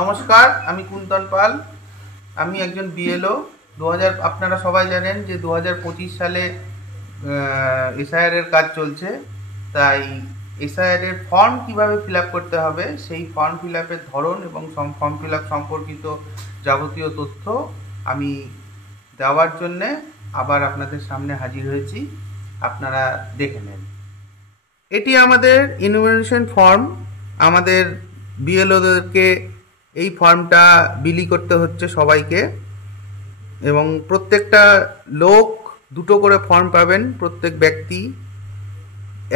নমস্কার, আমি কুন্তন পাল। আমি একজন বিএলও। 2000 আপনারা সবাই জানেন যে 2025 সালে এসআইআর এর কাজ চলছে। তাই এসআইআর এর ফর্ম কিভাবে ফিল আপ করতে হবে, সেই ফর্ম ফিল আপের ধরন এবং ফর্ম ফিল আপ সম্পর্কিত যাবতীয় তথ্য আমি দেওয়ার জন্যে আবার আপনাদের সামনে হাজির হয়েছি। আপনারা দেখে নেন। এটি আমাদের ইনুমারেশন ফর্ম। আমাদের বিএলওদেরকে এই ফর্মটা বিলি করতে হচ্ছে সবাইকে, এবং প্রত্যেকটা লোক দুটো করে ফর্ম পাবেন। প্রত্যেক ব্যক্তি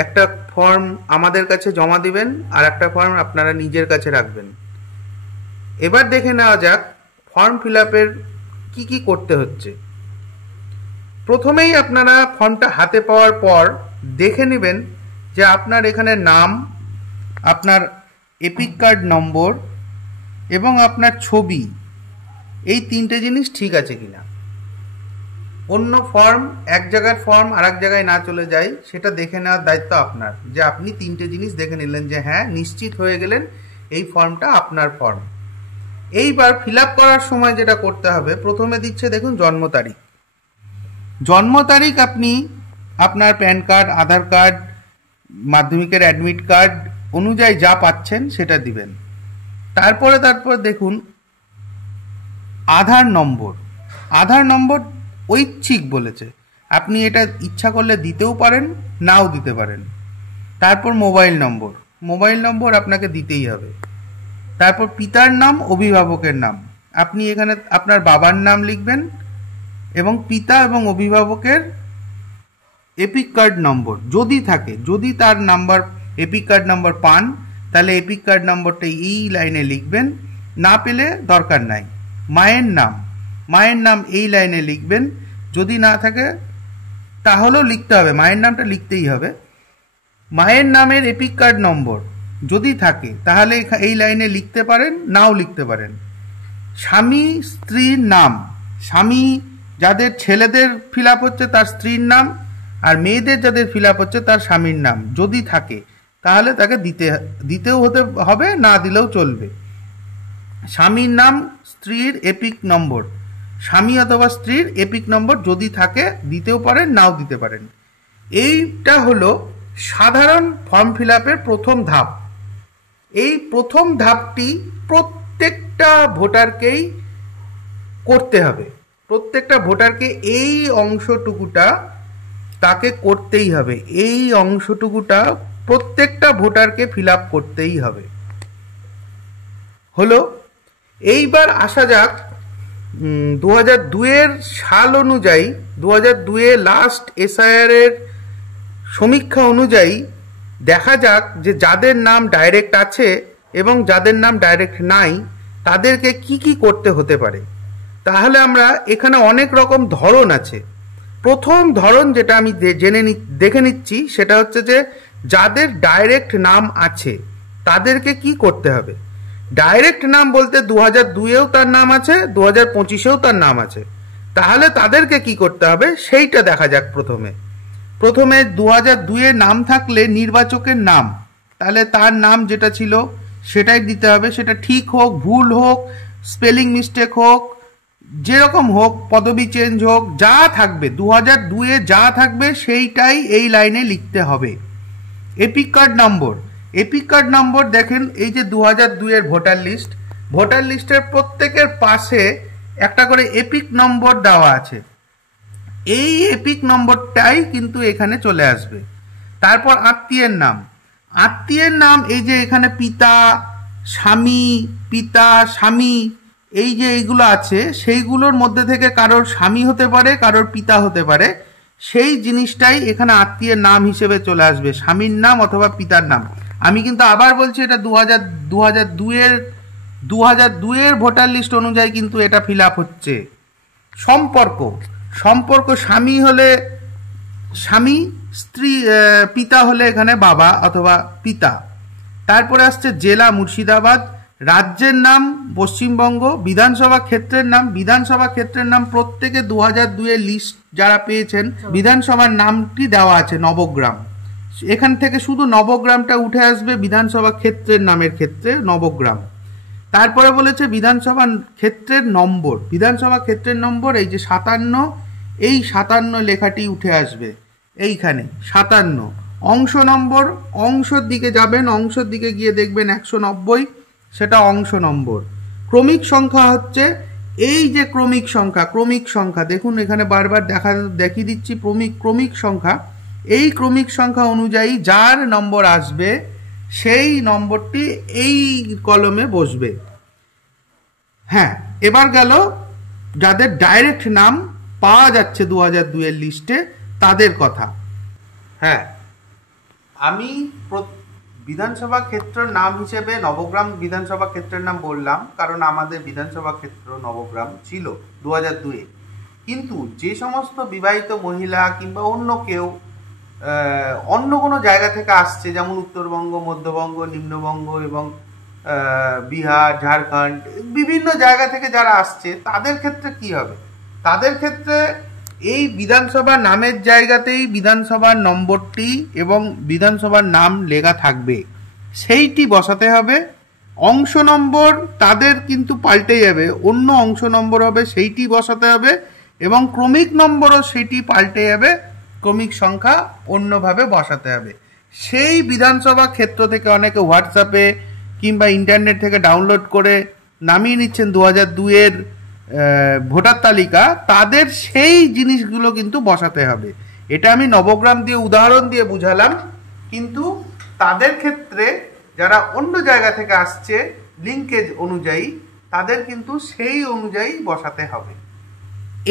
একটা ফর্ম আমাদের কাছে জমা দিবেন, আর একটা ফর্ম আপনারা নিজের কাছে রাখবেন। এবার দেখে নেওয়া যাক ফর্ম ফিল আপের কী কী করতে হচ্ছে। প্রথমেই আপনারা ফর্মটা হাতে পাওয়ার পর দেখে নেবেন যে আপনার এখানে নাম, আপনার এপিক কার্ড নম্বর এবং আপনার ছবি, এই তিনটে জিনিস ঠিক আছে কিনা। অন্য ফর্ম, এক জায়গার ফর্ম আর এক জায়গায় না চলে যায়, সেটা দেখে নেওয়ার দায়িত্ব আপনার। যে আপনি তিনটে জিনিস দেখে নিলেন যে হ্যাঁ, নিশ্চিত হয়ে গেলেন এই ফর্মটা আপনার ফর্ম। এইবার ফিল আপ করার সময় যেটা করতে হবে, প্রথমে দিচ্ছে দেখুন জন্ম তারিখ। জন্ম তারিখ আপনি আপনার প্যান কার্ড, আধার কার্ড, মাধ্যমিকের অ্যাডমিট কার্ড অনুযায়ী যা পাচ্ছেন সেটা দিবেন। তারপর দেখুন আধার নম্বর। আধার নম্বর ঐচ্ছিক বলেছে, আপনি এটা ইচ্ছা করলে দিতেও পারেন, নাও দিতে পারেন। তারপর মোবাইল নম্বর, মোবাইল নম্বর আপনাকে দিতেই হবে। তারপর পিতার নাম, অভিভাবকের নাম, আপনি এখানে আপনার বাবার নাম লিখবেন এবং পিতা এবং অভিভাবকের এপিক কার্ড নম্বর যদি থাকে, যদি তার নাম্বার এপিক কার্ড নম্বর পান তাহলে এপিক কার্ড নম্বরটা এই লাইনে লিখবেন, না পেলে দরকার নাই। মায়ের নাম, মায়ের নাম এই লাইনে লিখবেন, যদি না থাকে তাহলেও লিখতে হবে, মায়ের নামটা লিখতেই হবে। মায়ের নামের এপিক কার্ড নম্বর যদি থাকে তাহলে এই লাইনে লিখতে পারেন, নাও লিখতে পারেন। স্বামী স্ত্রীর নাম, স্বামী যাদের ছেলেদের ফিল আপ হচ্ছে তার স্ত্রীর নাম, আর মেয়েদের যাদের ফিল আপ হচ্ছে তার স্বামীর নাম যদি থাকে তাহলে তাকে দিতেও হতে হবে, না দিলেও চলবে। স্বামীর নাম, স্ত্রীর এপিক নম্বর, স্বামী অথবা স্ত্রীর এপিক নম্বর যদি থাকে দিতেও পারেন, নাও দিতে পারেন। এইটা হলো সাধারণ ফর্ম ফিল আপের প্রথম ধাপ। এই প্রথম ধাপটি প্রত্যেকটা ভোটারকেই করতে হবে। প্রত্যেকটা ভোটারকে এই অংশটুকুটা তাকে করতেই হবে। এই অংশটুকুটা প্রত্যেকটা ভোটারকে ফিল আপ করতেই হবে। হলো, এইবার আসা যাক 2002 সাল অনুযায়ী, 2002 লাস্ট এসআইআর এর সমীক্ষা অনুযায়ী দেখা যাক যে যাদের নাম ডাইরেক্ট আছে এবং যাদের নাম ডাইরেক্ট নাই তাদেরকে কি কি করতে হতে পারে। তাহলে আমরা এখানে অনেক রকম ধরন আছে। প্রথম ধরন যেটা আমি দেখে নিচ্ছি সেটা হচ্ছে যে যাদের ডাইরেক্ট নাম আছে তাদেরকে কি করতে হবে। ডাইরেক্ট নাম বলতে 2002-এও তার নাম আছে, 2025-এও তার নাম আছে। তাহলে তাদেরকে কি করতে হবে সেইটা দেখা যাক। প্রথমে 2002-এ নাম থাকলে নির্বাচকের নাম, তাহলে তার নাম যেটা ছিল সেটাই দিতে হবে। সেটা ঠিক হোক, ভুল হোক, স্পেলিং মিস্টেক হোক, যেরকম হোক, পদবি চেঞ্জ হোক, যা থাকবে 2002-এ যা থাকবে সেইটাই এই লাইনে লিখতে হবে। এপিক কার্ড নম্বর, এপিক কার্ড নম্বর দেখেন এই যে 2002-এর ভোটার লিস্ট, ভোটার লিস্টের প্রত্যেকের পাশে একটা করে এপিক নম্বর দেওয়া আছে। এই এপিক নম্বরটাই কিন্তু এখানে চলে আসবে। তারপর আত্মীয়ের নাম, আত্মীয়ের নাম এই যে এখানে পিতা, স্বামী, পিতা, স্বামী, এই যে এইগুলো আছে সেইগুলোর মধ্যে থেকে কারোর স্বামী হতে পারে, কারোর পিতা হতে পারে, সেই জিনিসটাই এখানে আত্মীয়ের নাম হিসেবে চলে আসবে, স্বামীর নাম অথবা পিতার নাম। আমি কিন্তু আবার বলছি এটা 2002-এর ভোটার লিস্ট অনুযায়ী কিন্তু এটা ফিল আপ হচ্ছে। সম্পর্ক, স্বামী হলে স্বামী, স্ত্রী, পিতা হলে এখানে বাবা অথবা পিতা। তারপরে আসছে জেলা মুর্শিদাবাদ, রাজ্যের নাম পশ্চিমবঙ্গ, বিধানসভা ক্ষেত্রের নাম, বিধানসভা ক্ষেত্রের নাম প্রত্যেকে 2002-এর লিস্ট যারা পেয়েছেন বিধানসভার নামটি দেওয়া আছে নবগ্রাম। এখান থেকে শুধু নবগ্রামটা উঠে আসবে বিধানসভা ক্ষেত্রের নামের ক্ষেত্রে, নবগ্রাম। তারপরে বলেছে বিধানসভা ক্ষেত্রের নম্বর, বিধানসভা ক্ষেত্রের নম্বর এই যে 57, এই 57 লেখাটি উঠে আসবে এইখানে 57। অংশ নম্বর, অংশের দিকে যাবেন, অংশের দিকে গিয়ে দেখবেন 190, সেটা অংশ নম্বর। ক্রমিক সংখ্যা হচ্ছে এই যে ক্রমিক সংখ্যা দেখুন এখানে বারবার দেখিয়ে দিচ্ছি ক্রমিক সংখ্যা। এই ক্রমিক সংখ্যা অনুযায়ী যার নম্বর আসবে সেই নম্বরটি এই কলমে বসবে। হ্যাঁ, এবার গেল যাদের ডাইরেক্ট নাম পাওয়া যাচ্ছে 2002 এর লিস্টে তাদের কথা। হ্যাঁ, আমি বিধানসভা ক্ষেত্রের নাম হিসেবে নবগ্রাম বিধানসভা ক্ষেত্রের নাম বললাম, কারণ আমাদের বিধানসভা ক্ষেত্র নবগ্রাম ছিল 2002-এ। কিন্তু যে সমস্ত বিবাহিত মহিলা কিংবা অন্য কেউ অন্য কোনো জায়গা থেকে আসছে, যেমন উত্তরবঙ্গ, মধ্যবঙ্গ, নিম্নবঙ্গ এবং বিহার, ঝাড়খণ্ড, বিভিন্ন জায়গা থেকে যারা আসছে তাদের ক্ষেত্রে কি হবে? তাদের ক্ষেত্রে এই বিধানসভা নামের জায়গাতেই বিধানসভার নম্বরটি এবং বিধানসভার নাম লেখা থাকবে, সেইটি বসাতে হবে। অংশ নম্বর তাদের কিন্তু পাল্টে যাবে, অন্য অংশ নম্বর হবে, সেইটি বসাতে হবে। এবং ক্রমিক নম্বরও সেটি পাল্টে যাবে, ক্রমিক সংখ্যা অন্যভাবে বসাতে হবে। সেই বিধানসভা ক্ষেত্র থেকে অনেকে হোয়াটসঅ্যাপে কিংবা ইন্টারনেট থেকে ডাউনলোড করে নামিয়ে নিচ্ছেন 2002-এর ভোটার তালিকা, তাদের সেই জিনিসগুলো কিন্তু বসাতে হবে। এটা আমি নবগ্রাম দিয়ে উদাহরণ দিয়ে বুঝালাম, কিন্তু তাদের ক্ষেত্রে যারা অন্য জায়গা থেকে আসছে লিঙ্কেজ অনুযায়ী তাদের কিন্তু সেই অনুযায়ী বসাতে হবে।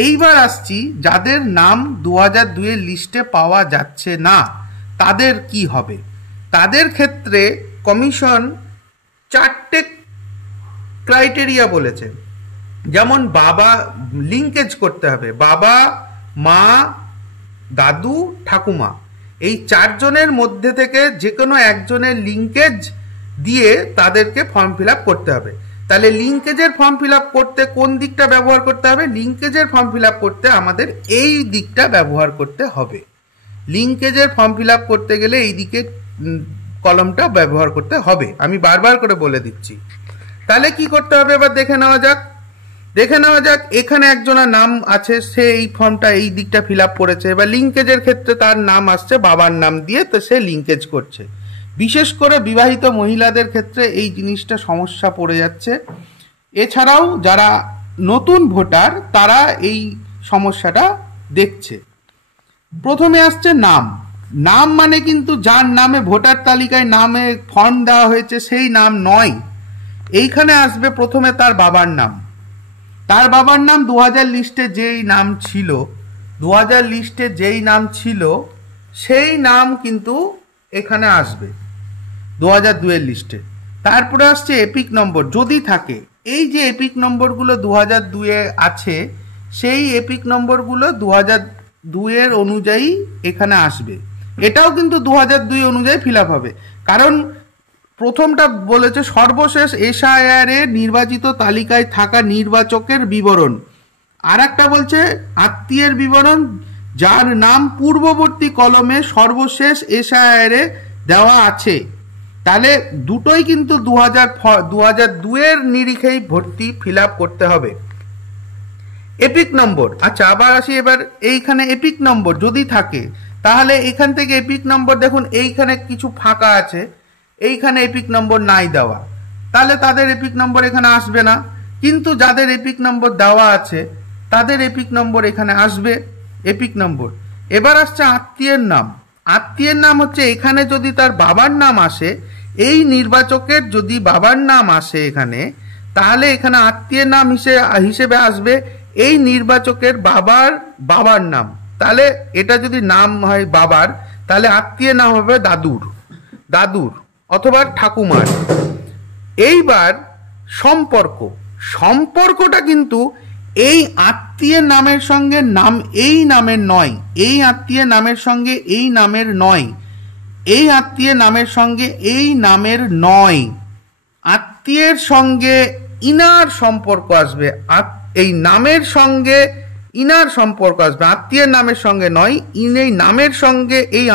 এইবার আসছি যাদের নাম 2002-এর লিস্টে পাওয়া যাচ্ছে না তাদের কি হবে। তাদের ক্ষেত্রে কমিশন 4টে ক্রাইটেরিয়া বলেছে। যেমন বাবা লিঙ্কেজ করতে হবে, বাবা, মা, দাদু, ঠাকুমা, এই 4 জনের মধ্যে থেকে যে কোনো একজনের লিঙ্কেজ দিয়ে তাদেরকে ফর্ম ফিল আপ করতে হবে। তাহলে লিঙ্কেজের ফর্ম ফিল আপ করতে কোন দিকটা ব্যবহার করতে হবে? লিঙ্কেজের ফর্ম ফিল আপ করতে আমাদের এই দিকটা ব্যবহার করতে হবে। লিঙ্কেজের ফর্ম ফিল আপ করতে গেলে এই দিকে কলমটা ব্যবহার করতে হবে, আমি বারবার করে বলে দিচ্ছি। তাহলে কি করতে হবে এবার দেখে নেওয়া যাক। এখানে একজনের নাম আছে, সে এই ফর্মটা এই দিকটা ফিল আপ করেছে। এবার লিঙ্কেজের ক্ষেত্রে তার নাম আসছে বাবার নাম দিয়ে, তো সে লিঙ্কেজ করছে। বিশেষ করে বিবাহিত মহিলাদের ক্ষেত্রে এই জিনিসটা সমস্যা পড়ে যাচ্ছে। এছাড়াও যারা নতুন ভোটার তারা এই সমস্যাটা দেখছে। প্রথমে আসছে নাম। নাম মানে কিন্তু যার নামে ভোটার তালিকায় নামে ফর্ম দেওয়া হয়েছে সেই নাম নয়। এইখানে আসবে প্রথমে তার বাবার নাম। তার বাবার নাম 2000 লিস্টে যেই নাম ছিল, 2000 লিস্টে যেই নাম ছিল সেই নাম কিন্তু এখানে আসবে 2002-এর লিস্টে। তারপরে আসছে এপিক নম্বর যদি থাকে। এই যে এপিক নম্বরগুলো 2002-এ আছে, সেই এপিক নম্বরগুলো 2002-এর অনুযায়ী এখানে আসবে। এটাও কিন্তু 2002 অনুযায়ী ফিল আপ হবে, কারণ প্রথমটা বলেছে সর্বশেষ এসআইআর-এ নির্বাচিত তালিকায় থাকা নির্বাচকের বিবরণ, আর একটা বলছে আত্মীয়ের বিবরণ যার নাম পূর্ববর্তী কলমে সর্বশেষ এসআইআর-এ দেওয়া আছে। তাহলে দুটোই কিন্তু 2002-এর নিরিখেই ভর্তি ফিল আপ করতে হবে। এপিক নম্বর, আচ্ছা আবার আসি এবার এইখানে এপিক নম্বর যদি থাকে তাহলে এখান থেকে এপিক নম্বর দেখুন এইখানে কিছু ফাঁকা আছে, এইখানে এপিক নম্বর নাই দেওয়া, তাহলে তাদের এপিক নম্বর এখানে আসবে না। কিন্তু যাদের এপিক নম্বর দেওয়া আছে তাদের এপিক নম্বর এখানে আসবে, এপিক নম্বর। এবার আসছে আত্মীয়ের নাম। আত্মীয়ের নাম হচ্ছে এখানে যদি তার বাবার নাম আসে, এই নির্বাচকের যদি বাবার নাম আসে এখানে, তাহলে এখানে আত্মীয়ের নাম হিসেবে আসবে এই নির্বাচকের বাবার নাম। তাহলে এটা যদি নাম হয় বাবার, তাহলে আত্মীয়ের নাম হবে দাদুর অথবা ঠাকুমার। এইবার সম্পর্কটা কিন্তু এই আত্মীয়ের নামের সঙ্গে এই নামের নয়, এই আত্মীয়ের নামের সঙ্গে এই নামের নয়, এই আত্মীয়ের নামের সঙ্গে এই নামের নয়। আত্মীয়ের সঙ্গে ইনার সম্পর্ক আসবে, এই নামের সঙ্গে ইনার সম্পর্ক আসবে, আত্মীয়ের নামের সঙ্গে নয়, এই নামের সঙ্গে এই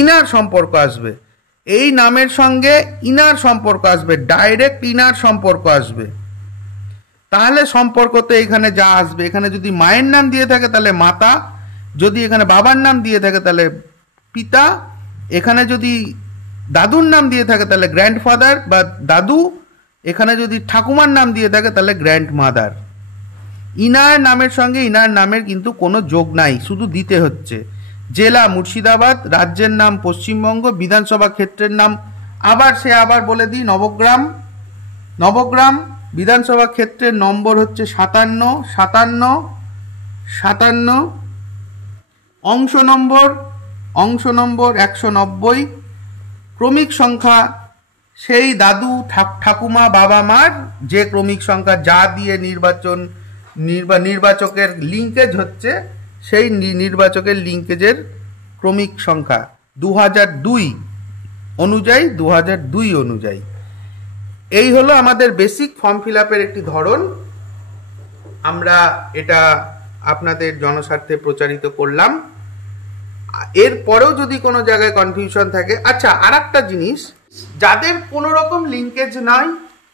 ইনার সম্পর্ক আসবে। এই নামের সঙ্গে ইনার সম্পর্ক আসবে, ডাইরেক্ট ইনার সম্পর্ক আসবে। তাহলে সম্পর্কতে এখানে যা আসবে, এখানে যদি মায়ের নাম দিয়ে থাকে তাহলে মাতা, যদি এখানে বাবার নাম দিয়ে থাকে তাহলে পিতা, এখানে যদি দাদুর নাম দিয়ে থাকে তাহলে গ্র্যান্ডফাদার বা দাদু, এখানে যদি ঠাকুমার নাম দিয়ে থাকে তাহলে গ্র্যান্ডমাদার। ইনার নামের সঙ্গে ইনার নামের কিন্তু কোনো যোগ নাই, শুধু দিতে হচ্ছে। জেলা মুর্শিদাবাদ, রাজ্যের নাম পশ্চিমবঙ্গ, বিধানসভা ক্ষেত্রের নাম আবার বলে দিই নবগ্রাম। নবগ্রাম বিধানসভা ক্ষেত্রের নম্বর হচ্ছে 57। অংশ নম্বর 190। ক্রমিক সংখ্যা সেই দাদু ঠাকুমা বাবা মার যে ক্রমিক সংখ্যা যা দিয়ে নির্বাচকের লিঙ্কেজ হচ্ছে, সেই নির্বাচকের লিঙ্কেজের ক্রমিক সংখ্যা 2002 অনুযায়ী। এই হলো আমাদের বেসিক ফর্ম ফিল আপের একটি ধরন। আমরা এটা আপনাদের জনস্বার্থে প্রচারিত করলাম। এরপরেও যদি কোনো জায়গায় কনফিউশন থাকে, আচ্ছা আর একটা জিনিস, যাদের কোনো রকম লিঙ্কেজ নাই,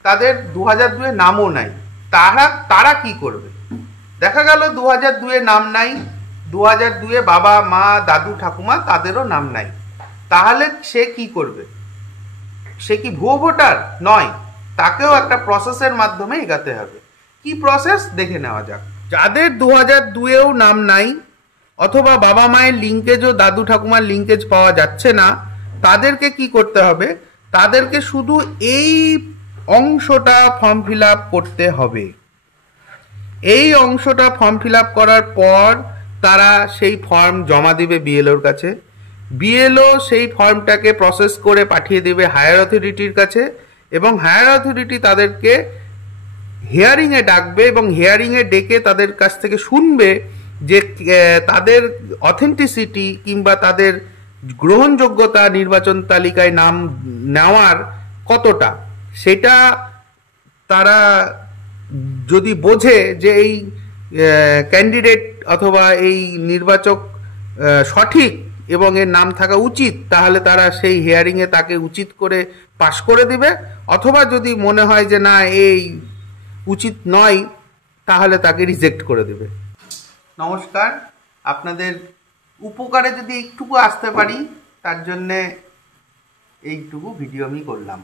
তাদের 2002 নামও নাই, তারা কি করবে? দেখা গেল 2002 নাম নাই, 2002 বাবা মা দাদু ঠাকুমা তাদেরও নাম নাই, তাহলে সে কি করবে? সে কি ভুয়ো ভোটার? নয়, তাকেও একটা প্রসেসের মাধ্যমে এগাতে হবে। কি প্রসেস দেখে নেওয়া যাক। যাদের 2002-এও নাম নাই অথবা বাবা মায়ের লিঙ্কেজও দাদু ঠাকুমার লিঙ্কেজ পাওয়া যাচ্ছে না, তাদেরকে কি করতে হবে? তাদেরকে শুধু এই অংশটা ফর্ম ফিল আপ করতে হবে। এই অংশটা ফর্ম ফিল আপ করার পর তারা সেই ফর্ম জমা দিবে বিএলওর কাছে। বিএলও সেই ফর্মটাকে প্রসেস করে পাঠিয়ে দেবে হায়ার অথরিটির কাছে, এবং হায়ার অথরিটি তাদেরকে হিয়ারিংয়ে ডাকবে, এবং হিয়ারিংয়ে ডেকে তাদের কাছ থেকে শুনবে যে তাদের অথেন্টিসিটি কিংবা তাদের গ্রহণযোগ্যতা নির্বাচন তালিকায় নাম নেওয়ার কতটা, সেটা তারা যদি বোঝে যে এই ক্যান্ডিডেট অথবা এই নির্বাচক সঠিক এবং এর নাম থাকা উচিত, তাহলে তারা সেই হিয়ারিংয়ে তাকে উচিত করে পাশ করে দিবে। অথবা যদি মনে হয় যে না এই উচিত নয়, তাহলে তাকে রিজেক্ট করে দেবে। নমস্কার, আপনাদের উপকারে যদি একটুকু আসতে পারি তার জন্যে এইটুকু ভিডিও আমি করলাম।